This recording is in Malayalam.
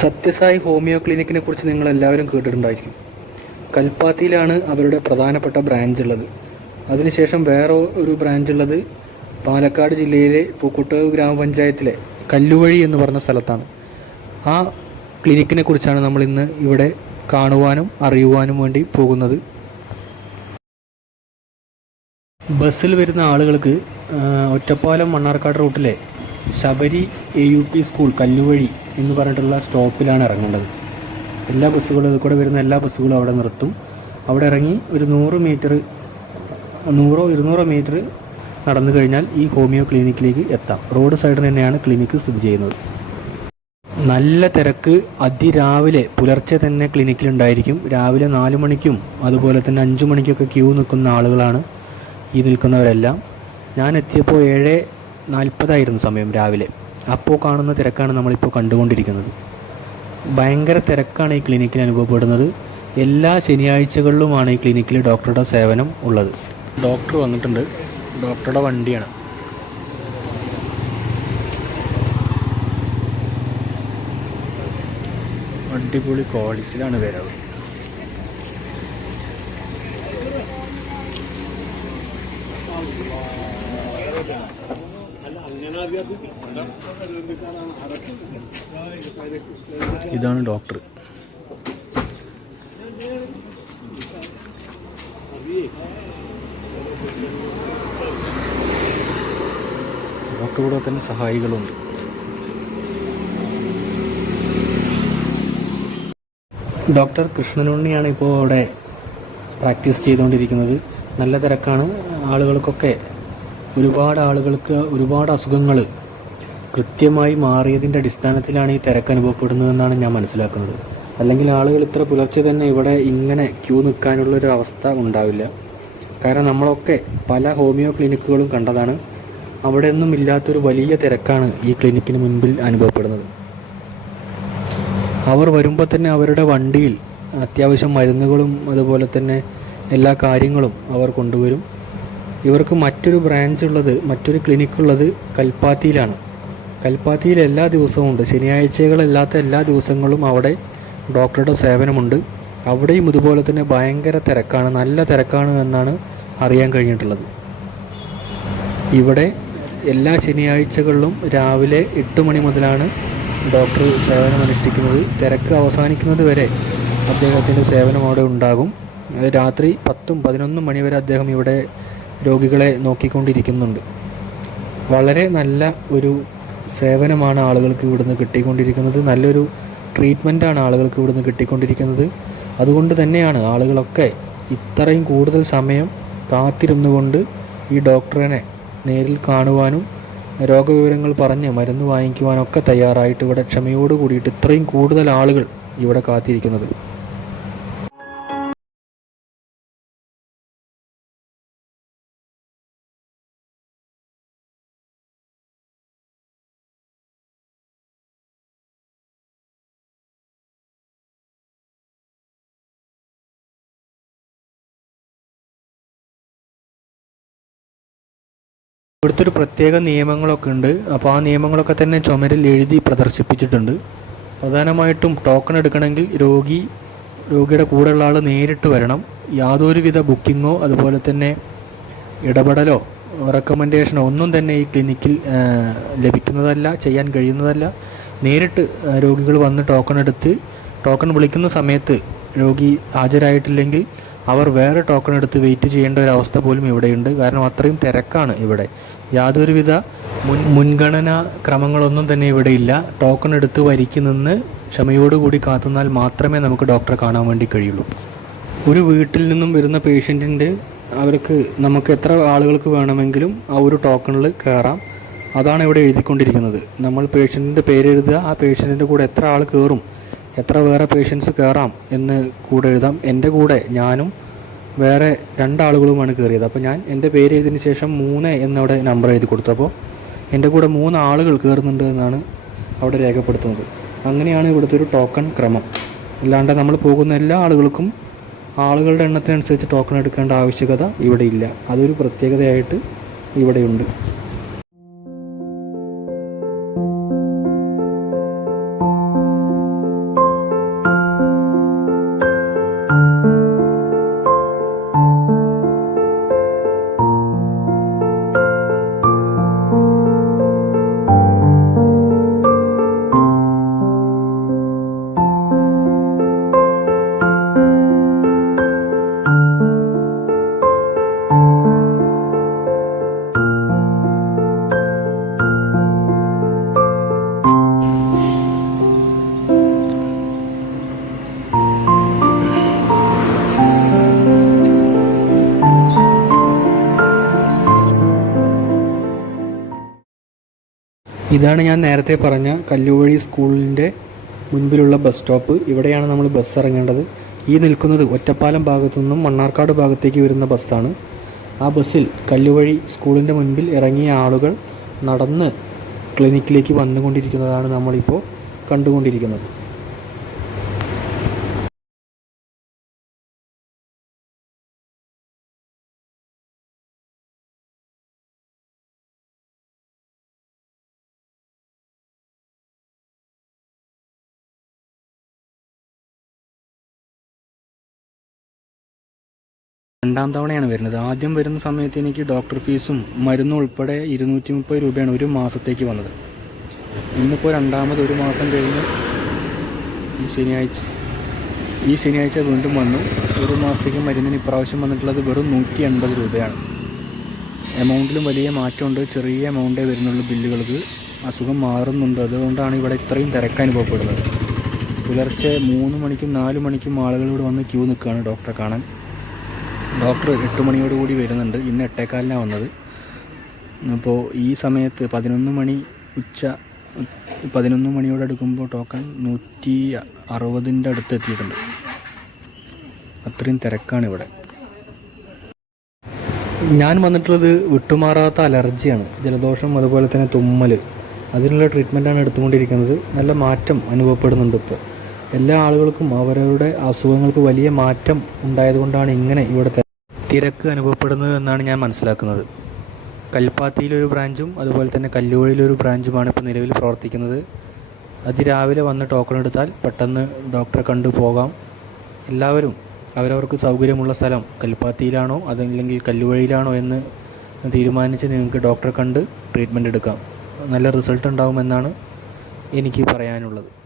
സത്യസായി ഹോമിയോ ക്ലിനിക്കിനെ കുറിച്ച് നിങ്ങൾ എല്ലാവരും കേട്ടിട്ടുണ്ടായിരിക്കും. കൽപ്പാത്തിയിലാണ് അവരുടെ പ്രധാനപ്പെട്ട ബ്രാഞ്ച് ഉള്ളത്. അതിനുശേഷം വേറെ ഒരു ബ്രാഞ്ച് ഉള്ളത് പാലക്കാട് ജില്ലയിലെ പൂക്കുട്ടവ് ഗ്രാമപഞ്ചായത്തിലെ കല്ലുവഴി എന്ന് പറഞ്ഞ സ്ഥലത്താണ്. ആ ക്ലിനിക്കിനെ കുറിച്ചാണ് നമ്മൾ ഇന്ന് ഇവിടെ കാണുവാനും അറിയുവാനും വേണ്ടി പോകുന്നത്. ബസ്സിൽ വരുന്ന ആളുകൾക്ക് Ottapalam Mannarkkad റൂട്ടിലെ Sabari A U P school Kalluvazhi എന്ന് പറഞ്ഞിട്ടുള്ള സ്റ്റോപ്പിലാണ് ഇറങ്ങേണ്ടത്. എല്ലാ ബസ്സുകളും ഇത് കൂടെ വരുന്ന എല്ലാ ബസ്സുകളും അവിടെ നിർത്തും. അവിടെ ഇറങ്ങി ഒരു നൂറ് മീറ്റർ നൂറോ ഇരുന്നൂറോ മീറ്റർ നടന്നു കഴിഞ്ഞാൽ ഈ ഹോമിയോ ക്ലിനിക്കിലേക്ക് എത്താം. റോഡ് സൈഡിൽ തന്നെയാണ് ക്ലിനിക്ക് സ്ഥിതി ചെയ്യുന്നത്. നല്ല തിരക്ക് അതിരാവിലെ പുലർച്ചെ തന്നെ ക്ലിനിക്കിലുണ്ടായിരിക്കും രാവിലെ നാല് മണിക്കും അതുപോലെ തന്നെ അഞ്ച് മണിക്കൊക്കെ ക്യൂ നിൽക്കുന്ന ആളുകളാണ് ഈ നിൽക്കുന്നവരെല്ലാം. ഞാൻ എത്തിയപ്പോൾ ഏഴ് നാൽപ്പതായിരുന്നു സമയം രാവിലെ. അപ്പോൾ കാണുന്ന തിരക്കാണ് നമ്മളിപ്പോൾ കണ്ടുകൊണ്ടിരിക്കുന്നത്. ഭയങ്കര തിരക്കാണ് ഈ ക്ലിനിക്കിൽ അനുഭവപ്പെടുന്നത്. എല്ലാ ശനിയാഴ്ചകളിലുമാണ് ഈ ക്ലിനിക്കിൽ ഡോക്ടറുടെ സേവനം ഉള്ളത്. ഡോക്ടർ വന്നിട്ടുണ്ട്. ഡോക്ടറുടെ വണ്ടിയാണ്. അടിപൊളി കോളിസിലാണ് വരവ്. ഇതാണ് ഡോക്ടർ. ഡോക്ടർ കൂടെ തന്നെ സഹായികളുണ്ട്. ഡോക്ടർ കൃഷ്ണനുണ്ണിയാണ് ഇപ്പോൾ അവിടെ പ്രാക്ടീസ് ചെയ്തുകൊണ്ടിരിക്കുന്നത്. നല്ല തിരക്കാണ്. ആളുകൾക്കൊക്കെ ഒരുപാട് ആളുകൾക്ക് ഒരുപാട് അസുഖങ്ങൾ കൃത്യമായി മാറിയതിന്റെ അടിസ്ഥാനത്തിലാണ് ഈ തിരക്ക് അനുഭവപ്പെടുന്നതെന്നാണ് ഞാൻ മനസ്സിലാക്കുന്നത്. അല്ലെങ്കിൽ ആളുകൾ ഇത്ര പുലർച്ചെ തന്നെ ഇവിടെ ഇങ്ങനെ ക്യൂ നിൽക്കാനുള്ള ഒരു അവസ്ഥ ഉണ്ടാവില്ല. കാരണം നമ്മളൊക്കെ പല ഹോമിയോ ക്ലിനിക്കുകളും കണ്ടതാണ്. അവിടെ ഒന്നും ഇല്ലാത്തൊരു വലിയ തിരക്കാണ് ഈ ക്ലിനിക്കിന് മുൻപിൽ അനുഭവപ്പെടുന്നത്. അവർ വരുമ്പോൾ തന്നെ അവരുടെ വണ്ടിയിൽ അത്യാവശ്യം മരുന്നുകളും അതുപോലെ തന്നെ എല്ലാ കാര്യങ്ങളും അവർ കൊണ്ടുവരും. ഇവർക്ക് മറ്റൊരു ബ്രാഞ്ച് ഉള്ളത് മറ്റൊരു ക്ലിനിക്കുള്ളത് കൽപ്പാത്തിയിലാണ്. കൽപ്പാത്തിയിൽ എല്ലാ ദിവസവും ഉണ്ട്. ശനിയാഴ്ചകളല്ലാത്ത എല്ലാ ദിവസങ്ങളും അവിടെ ഡോക്ടറുടെ സേവനമുണ്ട്. അവിടെയും ഇതുപോലെ തന്നെ ഭയങ്കര തിരക്കാണ്. നല്ല തിരക്കാണ് എന്നാണ് അറിയാൻ കഴിഞ്ഞിട്ടുള്ളത്. ഇവിടെ എല്ലാ ശനിയാഴ്ചകളിലും രാവിലെ എട്ട് മണി മുതലാണ് ഡോക്ടർ സേവനം അനുഷ്ഠിക്കുന്നത്. തിരക്ക് അവസാനിക്കുന്നത് വരെ അദ്ദേഹത്തിന്റെ സേവനം അവിടെ ഉണ്ടാകും. രാത്രി പത്തും പതിനൊന്നും മണി വരെ അദ്ദേഹം ഇവിടെ രോഗികളെ നോക്കിക്കൊണ്ടിരിക്കുന്നുണ്ട്. വളരെ നല്ല ഒരു സേവനമാണ് ആളുകൾക്ക് ഇവിടുന്ന് കിട്ടിക്കൊണ്ടിരിക്കുന്നത്. നല്ലൊരു ട്രീറ്റ്മെന്റാണ് ആളുകൾക്ക് ഇവിടുന്ന് കിട്ടിക്കൊണ്ടിരിക്കുന്നത്. അതുകൊണ്ട് തന്നെയാണ് ആളുകളൊക്കെ ഇത്രയും കൂടുതൽ സമയം കാത്തിരുന്നുകൊണ്ട് ഈ ഡോക്ടറിനെ നേരിൽ കാണുവാനും രോഗവിവരങ്ങൾ പറഞ്ഞ് മരുന്ന് വാങ്ങിക്കുവാനൊക്കെ തയ്യാറായിട്ട് ഇവിടെ ക്ഷമയോട് കൂടിയിട്ട് ഇത്രയും കൂടുതൽ ആളുകൾ ഇവിടെ കാത്തിരിക്കുന്നത്. ഇവിടുത്തെ ഒരു പ്രത്യേക നിയമങ്ങളൊക്കെ ഉണ്ട്. അപ്പോൾ ആ നിയമങ്ങളൊക്കെ തന്നെ ചുമരിൽ എഴുതി പ്രദർശിപ്പിച്ചിട്ടുണ്ട്. പ്രധാനമായിട്ടും ടോക്കൺ എടുക്കണമെങ്കിൽ രോഗി രോഗിയുടെ കൂടെയുള്ള ആൾ നേരിട്ട് വരണം. യാതൊരുവിധ ബുക്കിങ്ങോ അതുപോലെ തന്നെ ഇടപെടലോ റെക്കമെൻഡേഷനോ ഒന്നും തന്നെ ഈ ക്ലിനിക്കിൽ ലഭിക്കുന്നതല്ല ചെയ്യാൻ കഴിയുന്നതല്ല. നേരിട്ട് രോഗികൾ വന്ന് ടോക്കൺ എടുത്ത് ടോക്കൺ വിളിക്കുന്ന സമയത്ത് രോഗി ഹാജരായിട്ടില്ലെങ്കിൽ അവർ വേറെ ടോക്കൺ എടുത്ത് വെയിറ്റ് ചെയ്യേണ്ട ഒരു അവസ്ഥ പോലും ഇവിടെയുണ്ട്. കാരണം അത്രയും തിരക്കാണ് ഇവിടെ. യാതൊരുവിധ മുൻ മുൻഗണനാ ക്രമങ്ങളൊന്നും തന്നെ ഇവിടെ ഇല്ല. ടോക്കൺ എടുത്ത് വരിക്ക് നിന്ന് ക്ഷമയോടുകൂടി കാത്തുന്നാൽ മാത്രമേ നമുക്ക് ഡോക്ടറെ കാണാൻ വേണ്ടി കഴിയുള്ളൂ. ഒരു വീട്ടിൽ നിന്നും വരുന്ന പേഷ്യന്റിന്റെ അവർക്ക് നമുക്ക് എത്ര ആളുകൾക്ക് വേണമെങ്കിലും ആ ഒരു ടോക്കണിൽ കയറാം അതാണ് ഇവിടെ എഴുതിക്കൊണ്ടിരിക്കുന്നത്. നമ്മൾ പേഷ്യന്റിന്റെ പേരെഴുതുക ആ പേഷ്യന്റിന്റെ കൂടെ എത്ര ആൾ കയറും എത്ര വേറെ പേഷ്യൻസ് കയറാം എന്ന് കൂടെ എഴുതാം. എന്റെ കൂടെ ഞാനും വേറെ രണ്ടാളുകളുമാണ് കയറിയത് അപ്പോൾ ഞാൻ എന്റെ പേര് എഴുതിയതിന് ശേഷം മൂന്ന് എന്നവിടെ നമ്പർ എഴുതി കൊടുത്തു. അപ്പോൾ എന്റെ കൂടെ മൂന്ന് ആളുകൾ കയറുന്നുണ്ട് എന്നാണ് അവിടെ രേഖപ്പെടുത്തുന്നത്. അങ്ങനെയാണ് ഇവിടുത്തെ ഒരു ടോക്കൺ ക്രമം. അല്ലാണ്ട് നമ്മൾ പോകുന്ന എല്ലാ ആളുകൾക്കും ആളുകളുടെ എണ്ണത്തിനനുസരിച്ച് ടോക്കൺ എടുക്കേണ്ട ആവശ്യകത ഇവിടെ ഇല്ല. അതൊരു പ്രത്യേകതയായിട്ട് ഇവിടെയുണ്ട്. ഇതാണ് ഞാൻ നേരത്തെ പറഞ്ഞ കല്ലുവഴി സ്കൂളിന്റെ മുൻപിലുള്ള ബസ് സ്റ്റോപ്പ്. ഇവിടെയാണ് നമ്മൾ ബസ് ഇറങ്ങേണ്ടത്. ഈ നിൽക്കുന്നത് ഒറ്റപ്പാലം ഭാഗത്തു നിന്നും മണ്ണാർക്കാട് ഭാഗത്തേക്ക് വരുന്ന ബസ്സാണ്. ആ ബസ്സിൽ കല്ലുവഴി സ്കൂളിന്റെ മുൻപിൽ ഇറങ്ങിയ ആളുകൾ നടന്ന് ക്ലിനിക്കിലേക്ക് വന്നുകൊണ്ടിരിക്കുന്നതാണ് നമ്മളിപ്പോൾ കണ്ടുകൊണ്ടിരിക്കുന്നത്. രണ്ടാം തവണയാണ് വരുന്നത്. ആദ്യം വരുന്ന സമയത്ത് എനിക്ക് ഡോക്ടർ ഫീസും മരുന്നും ഉൾപ്പെടെ ഇരുന്നൂറ്റി മുപ്പത് രൂപയാണ് ഒരു മാസത്തേക്ക് വന്നത്. ഇന്നിപ്പോൾ രണ്ടാമത് ഒരു മാസം കഴിഞ്ഞ് ഈ ശനിയാഴ്ച ഈ ശനിയാഴ്ച വീണ്ടും വന്നു. ഒരു മാസത്തേക്ക് മരുന്നിന് ഇപ്രാവശ്യം വന്നിട്ടുള്ളത് വെറും നൂറ്റി എൺപത് രൂപയാണ്. എമൗണ്ടിലും വലിയ മാറ്റമുണ്ട്. ചെറിയ എമൗണ്ടേ വരുന്നുള്ളൂ ബില്ലുകൾക്ക്. അസുഖം മാറുന്നുണ്ട്. അതുകൊണ്ടാണ് ഇവിടെ ഇത്രയും തിരക്ക് അനുഭവപ്പെടുന്നത്. പുലർച്ചെ മൂന്ന് മണിക്കും നാല് മണിക്കും ആളുകൾ ഇവിടെ വന്ന് ക്യൂ നിൽക്കുകയാണ് ഡോക്ടറെ കാണാൻ. ഡോക്ടർ എട്ട് മണിയോട് കൂടി വരുന്നുണ്ട്. ഇന്ന് എട്ടേക്കാലിനാണ് വന്നത്. അപ്പോൾ ഈ സമയത്ത് പതിനൊന്ന് മണി ഉച്ച പതിനൊന്ന് മണിയോട് അടുക്കുമ്പോൾ ടോക്കൺ നൂറ്റി അറുപതിന്റെ അടുത്ത് എത്തിയിട്ടുണ്ട്. അത്രയും തിരക്കാണ് ഇവിടെ. ഞാൻ വന്നിട്ടുള്ളത് വിട്ടുമാറാത്ത അലർജിയാണ്. ജലദോഷം അതുപോലെ തന്നെ തുമ്മൽ അതിനുള്ള ട്രീറ്റ്മെന്റാണ് എടുത്തുകൊണ്ടിരിക്കുന്നത്. നല്ല മാറ്റം അനുഭവപ്പെടുന്നുണ്ട് ഇപ്പോൾ എല്ലാ ആളുകൾക്കും അവരവരുടെ അസുഖങ്ങൾക്ക് വലിയ മാറ്റം ഉണ്ടായതുകൊണ്ടാണ് ഇങ്ങനെ ഇവിടെ തെ- തിരക്ക് അനുഭവപ്പെടുന്നത് എന്നാണ് ഞാൻ മനസ്സിലാക്കുന്നത്. കൽപ്പാത്തിയിലൊരു ബ്രാഞ്ചും അതുപോലെ തന്നെ കല്ലുവഴിയിലൊരു ബ്രാഞ്ചുമാണ് ഇപ്പോൾ നിലവിൽ പ്രവർത്തിക്കുന്നത്. അതിരാവിലെ വന്ന് ടോക്കൺ എടുത്താൽ പെട്ടെന്ന് ഡോക്ടറെ കണ്ടു പോകാം. എല്ലാവരും അവരവർക്ക് സൗകര്യമുള്ള സ്ഥലം കൽപ്പാത്തിയിലാണോ അതല്ലെങ്കിൽ കല്ലുവഴിയിലാണോ എന്ന് തീരുമാനിച്ച് നിങ്ങൾക്ക് ഡോക്ടറെ കണ്ട് ട്രീറ്റ്മെന്റ് എടുക്കാം. നല്ല റിസൾട്ട് ഉണ്ടാകുമെന്നാണ് എനിക്ക് പറയാനുള്ളത്.